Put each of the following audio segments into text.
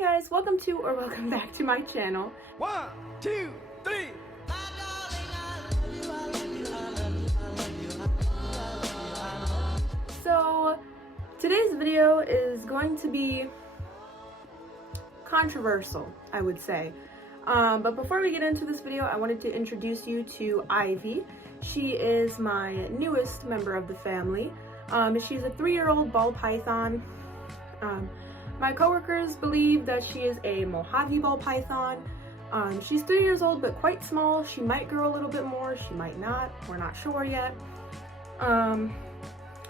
Hi guys, welcome back to my channel. 1, 2, 3. So today's video is going to be controversial, I would say. But before we get into this video, I wanted to introduce you to Ivy. She is my newest member of the family. She's a 3-year-old ball python. My coworkers believe that she is a Mojave ball python. She's 3 years old, but quite small. She might grow a little bit more, she might not. We're not sure yet.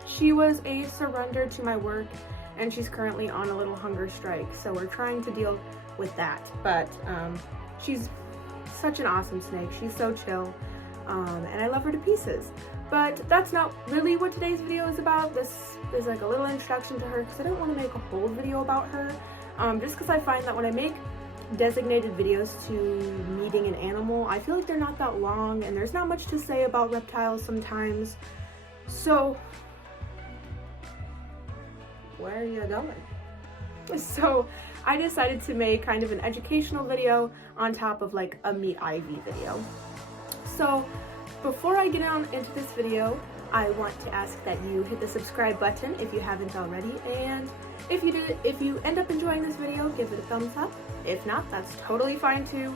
She was a surrender to my work, and she's currently on a little hunger strike, so we're trying to deal with that. But she's such an awesome snake. She's so chill, and I love her to pieces. But that's not really what today's video is about. This is like a little introduction to her because I don't want to make a whole video about her. Just because I find that when I make designated videos to meeting an animal, I feel like they're not that long and there's not much to say about reptiles sometimes. So, where are you going? So, I decided to make kind of an educational video on top of like a Meet Ivy video. So, before I get on into this video, I want to ask that you hit the subscribe button if you haven't already, and if you end up enjoying this video, give it a thumbs up. If not, that's totally fine too.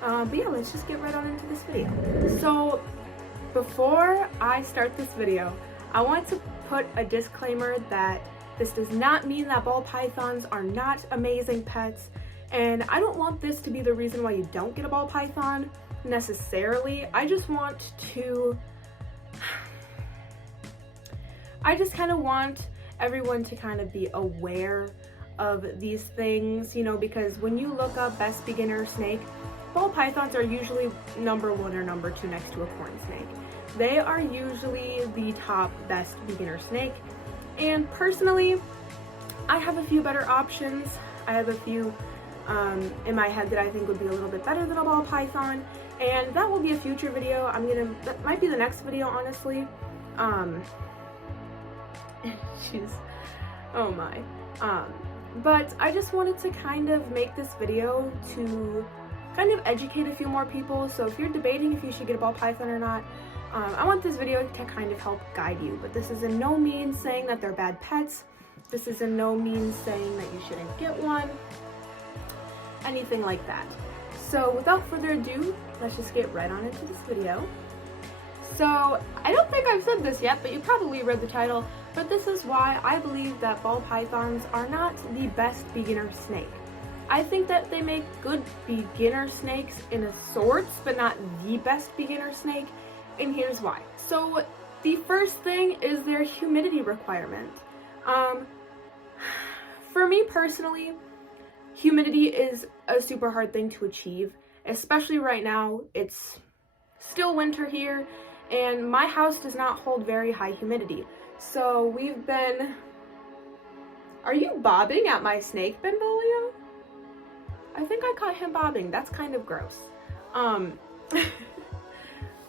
But yeah, let's just get right on into this video. So before I start this video, I want to put a disclaimer that this does not mean that ball pythons are not amazing pets, and I don't want this to be the reason why you don't get a ball python necessarily. I just kind of want everyone to kind of be aware of these things, you know, because when you look up best beginner snake, ball pythons are usually number 1 or number 2 next to a corn snake. They are usually the top best beginner snake, and personally, I have a few better options. I have a few in my head that I think would be a little bit better than a ball python, and that will be a future video. That might be the next video, honestly. Oh my. But I just wanted to kind of make this video to kind of educate a few more people. So if you're debating if you should get a ball python or not, I want this video to kind of help guide you. But this is in no means saying that they're bad pets. This is in no means saying that you shouldn't get one. Anything like that. So without further ado, let's just get right on into this video. So I don't think I've said this yet, but you probably read the title, but this is why I believe that ball pythons are not the best beginner snake. I think that they make good beginner snakes in a sorts, but not the best beginner snake, and here's why. So the first thing is their humidity requirement. For me personally, humidity is a super hard thing to achieve, especially right now. It's still winter here, and my house does not hold very high humidity. So we've been... Are you bobbing at my snake, Benvolio? I think I caught him bobbing. That's kind of gross.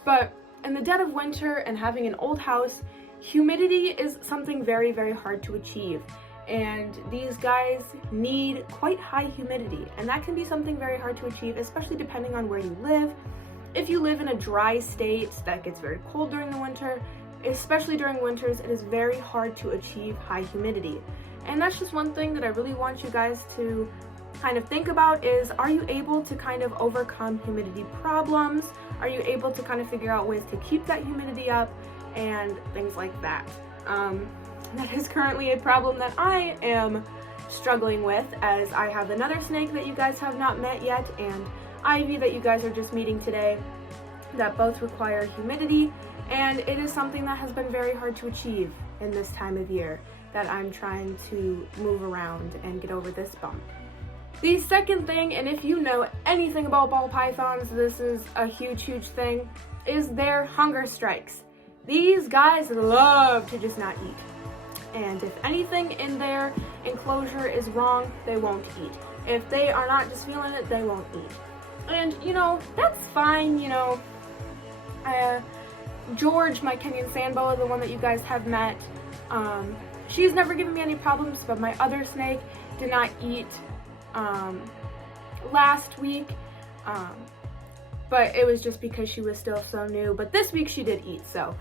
But in the dead of winter and having an old house, humidity is something very, very hard to achieve. And these guys need quite high humidity, and that can be something very hard to achieve, especially depending on where you live. If you live in a dry state that gets very cold during the winter, especially during winters, it is very hard to achieve high humidity. And that's just one thing that I really want you guys to kind of think about is, are you able to kind of overcome humidity problems? Are you able to kind of figure out ways to keep that humidity up and things like that? That is currently a problem that I am struggling with, as I have another snake that you guys have not met yet, and Ivy that you guys are just meeting today, that both require humidity, and it is something that has been very hard to achieve in this time of year that I'm trying to move around and get over this bump. The second thing, and if you know anything about ball pythons, this is a huge thing, is their hunger strikes. These guys love to just not eat. And if anything in their enclosure is wrong, they won't eat. If they are not just feeling it, they won't eat. And, you know, that's fine, you know. George, my Kenyan sandboa, the one that you guys have met, she's never given me any problems, but my other snake did not eat last week, but it was just because she was still so new. But this week she did eat, so.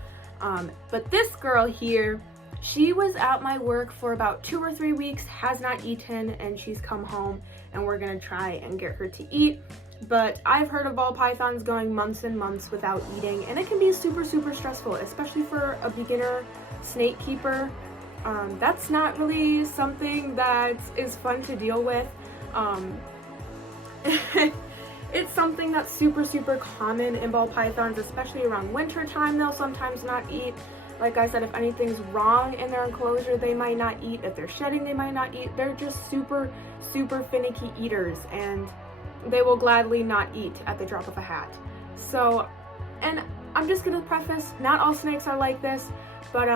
But this girl here, she was at my work for about 2 or 3 weeks, has not eaten, and she's come home, and we're gonna try and get her to eat. But I've heard of ball pythons going months and months without eating, and it can be super, super stressful, especially for a beginner snake keeper. That's not really something that is fun to deal with. It's something that's super, super common in ball pythons, especially around winter time. They'll sometimes not eat. Like I said, if anything's wrong in their enclosure, they might not eat. If they're shedding, they might not eat. They're just super, super finicky eaters, and they will gladly not eat at the drop of a hat. So, and I'm just gonna preface, not all snakes are like this, but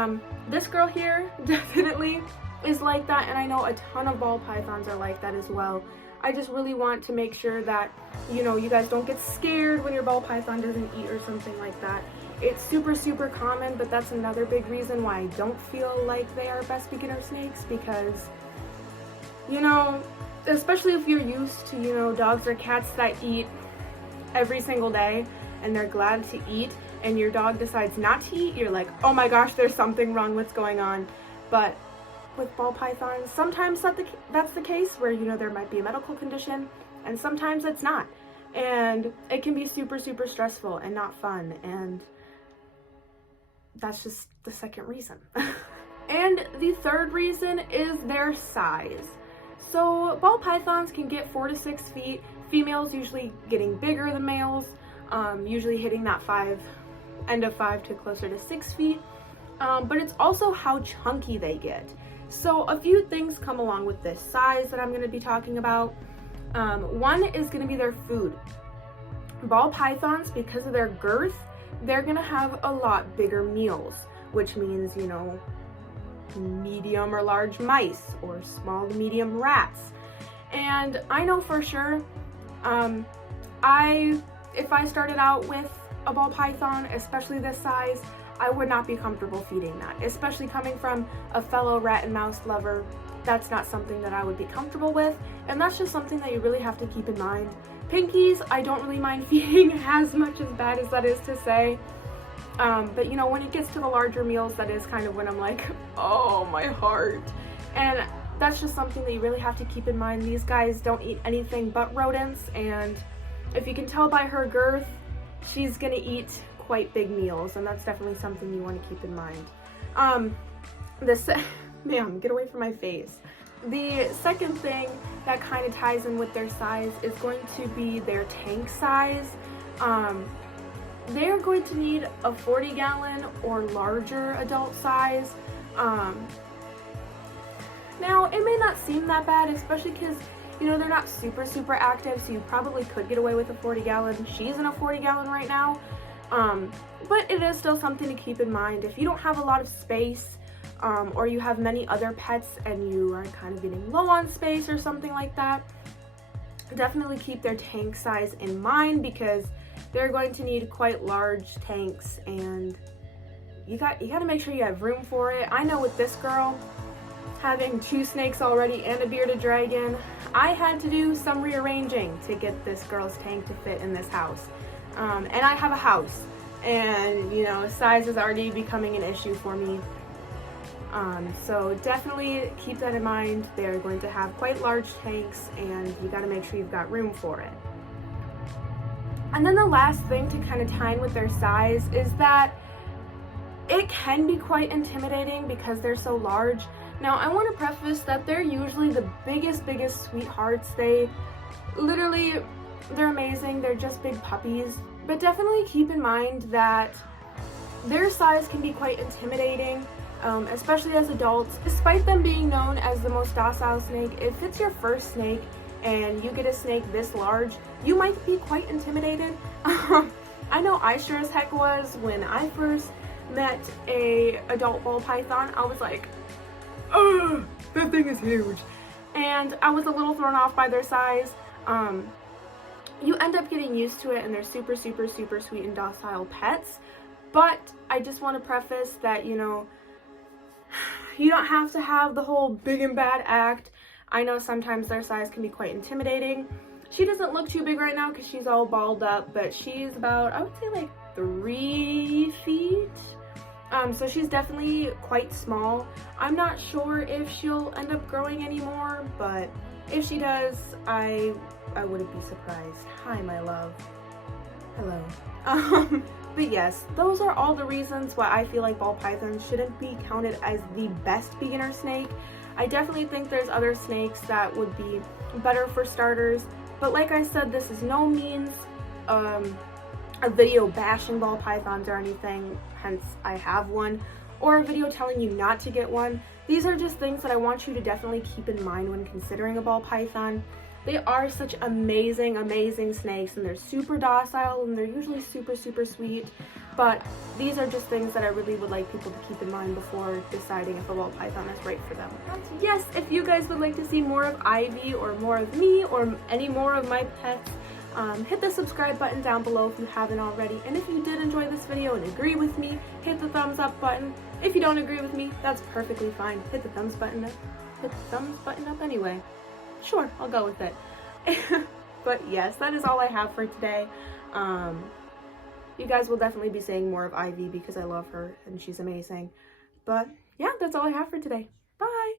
this girl here definitely is like that, and I know a ton of ball pythons are like that as well. I just really want to make sure that, you know, you guys don't get scared when your ball python doesn't eat or something like that. It's super, super common, but that's another big reason why I don't feel like they are best beginner snakes, because, you know, especially if you're used to, you know, dogs or cats that eat every single day and they're glad to eat, and your dog decides not to eat, you're like, oh my gosh, there's something wrong, what's going on? But with ball pythons, sometimes that's the case, where, you know, there might be a medical condition, and sometimes it's not, and it can be super, super stressful and not fun, and that's just the second reason. And the third reason is their size. So ball pythons can get 4 to 6 feet, females usually getting bigger than males, usually hitting that end of 5 to closer to 6 feet, but it's also how chunky they get. So a few things come along with this size that I'm going to be talking about. One is going to be their food. Ball pythons, because of their girth, they're going to have a lot bigger meals, which means, you know, medium or large mice or small to medium rats. And I know for sure, if I started out with a ball python, especially this size, I would not be comfortable feeding that, especially coming from a fellow rat and mouse lover. That's not something that I would be comfortable with, and that's just something that you really have to keep in mind. Pinkies, I don't really mind feeding, as much as bad as that is to say. But you know, when it gets to the larger meals, that is kind of when I'm like, oh, my heart. And that's just something that you really have to keep in mind. These guys don't eat anything but rodents, and if you can tell by her girth, she's gonna eat quite big meals, and that's definitely something you want to keep in mind. Ma'am, get away from my face. The second thing that kind of ties in with their size is going to be their tank size. They are going to need a 40-gallon or larger adult size. Now, it may not seem that bad, especially because, you know, they're not super, super active, so you probably could get away with a 40-gallon. She's in a 40-gallon right now. But it is still something to keep in mind. If you don't have a lot of space, or you have many other pets and you are kind of getting low on space or something like that, definitely keep their tank size in mind, because they're going to need quite large tanks, and you got to make sure you have room for it. I know with this girl, having 2 snakes already and a bearded dragon, I had to do some rearranging to get this girl's tank to fit in this house. And I have a house, and, you know, size is already becoming an issue for me. So definitely keep that in mind. They're going to have quite large tanks, and you got to make sure you've got room for it. And then the last thing to kind of tie in with their size is that it can be quite intimidating because they're so large. Now, I want to preface that they're usually the biggest sweethearts. They're amazing. They're just big puppies. But definitely keep in mind that their size can be quite intimidating, especially as adults. Despite them being known as the most docile snake, if it's your first snake and you get a snake this large, you might be quite intimidated. I know I sure as heck was when I first met a adult ball python. I was like, oh, that thing is huge. And I was a little thrown off by their size. You end up getting used to it, and they're super sweet and docile pets. But I just want to preface that, you know, you don't have to have the whole big and bad act. I know sometimes their size can be quite intimidating. She doesn't look too big right now because she's all balled up, but she's about, I would say like 3 feet. So she's definitely quite small. I'm not sure if she'll end up growing anymore, but if she does, I wouldn't be surprised. Hi, my love. Hello. But yes, those are all the reasons why I feel like ball pythons shouldn't be counted as the best beginner snake. I definitely think there's other snakes that would be better for starters, but like I said, this is no means a video bashing ball pythons or anything, hence I have one, or a video telling you not to get one. These are just things that I want you to definitely keep in mind when considering a ball python. They are such amazing, amazing snakes, and they're super docile, and they're usually super, super sweet, but these are just things that I really would like people to keep in mind before deciding if a ball python is right for them. Yes, if you guys would like to see more of Ivy, or more of me, or any more of my pets, hit the subscribe button down below if you haven't already, and if you did enjoy this video and agree with me, hit the thumbs up button. If you don't agree with me, that's perfectly fine. Hit the thumbs button up anyway. Sure, I'll go with it. But yes, that is all I have for today. You guys will definitely be seeing more of Ivy because I love her and she's amazing. But yeah, that's all I have for today.